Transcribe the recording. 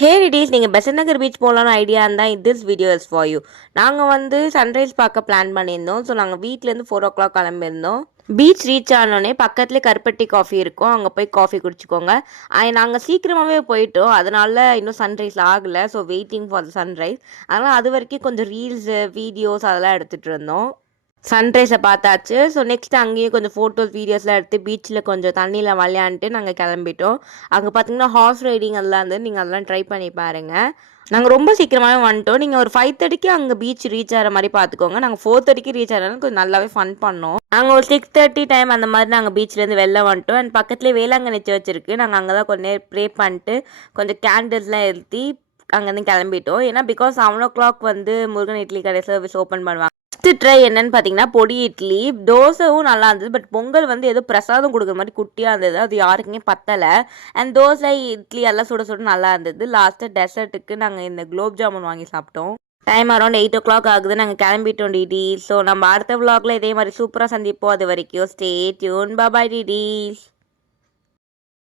ஹே ரிடீஸ், நீங்கள் பெசன்ட் நகர் பீச் போகலான்னு ஐடியா இருந்தால் this video is for you. நாங்கள் வந்து சன்ரைஸ் பார்க்க பிளான் பண்ணியிருந்தோம். ஸோ நாங்கள் வீட்டிலேருந்து 4 o'clock கிளம்பியிருந்தோம். பீச் ரீச் ஆனோடனே பக்கத்துலேயே கருப்பட்டி காஃபி இருக்கும், அங்கே போய் காஃபி குடிச்சிக்கோங்க. நாங்கள் சீக்கிரமாகவே போயிட்டோம், அதனால இன்னும் சன்ரைஸ் ஆகலை. So waiting for the sunrise. அதனால் அது வரைக்கும் கொஞ்சம் ரீல்ஸு வீடியோஸ் அதெல்லாம் எடுத்துகிட்டு இருந்தோம். சன்ரைஸை பார்த்தாச்சு. ஸோ நெக்ஸ்ட் அங்கேயும் கொஞ்சம் ஃபோட்டோஸ் வீடியோஸ்லாம் எடுத்து பீச்சில் கொஞ்சம் தண்ணியில் விளையாண்டுட்டு நாங்கள் கிளம்பிட்டோம். அங்கே பார்த்தீங்கன்னா ஹார்ஸ் ரைடிங் எல்லாம் இருந்து, நீங்கள் அதெல்லாம் ட்ரை பண்ணி பாருங்கள். நாங்கள் ரொம்ப சீக்கிரமாகவே வந்துட்டோம். நீங்கள் ஒரு 5:30க்கு அங்கே பீச் ரீச் ஆகிற மாதிரி பார்த்துக்கோங்க. நாங்கள் 4:30க்கு ரீச் ஆகிறனால கொஞ்சம் நல்லாவே ஃபன் பண்ணோம். நாங்கள் ஒரு 6:30 டைம் அந்த மாதிரி நாங்கள் பீச்லேருந்து வெளில வந்துட்டோம். அண்ட் பக்கத்துலேயே வேளாங்கண்ணி சர்ச் இருக்குது. நாங்கள் அங்கே தான் கொஞ்சம் நேரம் ப்ரே பண்ணிட்டு கொஞ்சம் கேண்டில்ஸ்லாம் ஏற்றி அங்கேருந்து கிளம்பிட்டோம். ஏன்னா பிகாஸ் 7 o'clock வந்து முருகன் இட்லி கடை சர்வீஸ் ஓப்பன் பண்ணுவாங்க. ஃபஸ்ட்டு ட்ரை என்னன்னு பார்த்தீங்கன்னா பொடி இட்லி. தோசைவும் நல்லா இருந்தது, பட் பொங்கல் வந்து ஏதோ பிரசாதம் கொடுக்குற மாதிரி குட்டியாக இருந்தது, அது யாருக்குமே பத்தலை. அண்ட் தோசை இட்லி எல்லாம் சுட சுட நல்லா இருந்தது. லாஸ்ட்டு டெசர்ட்டுக்கு நாங்கள் இந்த குலோப் ஜாமுன் வாங்கி சாப்பிட்டோம். டைம் அரௌண்ட் 8 o'clock ஆகுது, நாங்கள் கிளம்பிட்டோம் டிடி. ஸோ நம்ம அடுத்த vlogல இதே மாதிரி சூப்பராக சந்திப்போம். அது வரைக்கும் ஸ்டே டியூன். பாய் டிடீஸ்.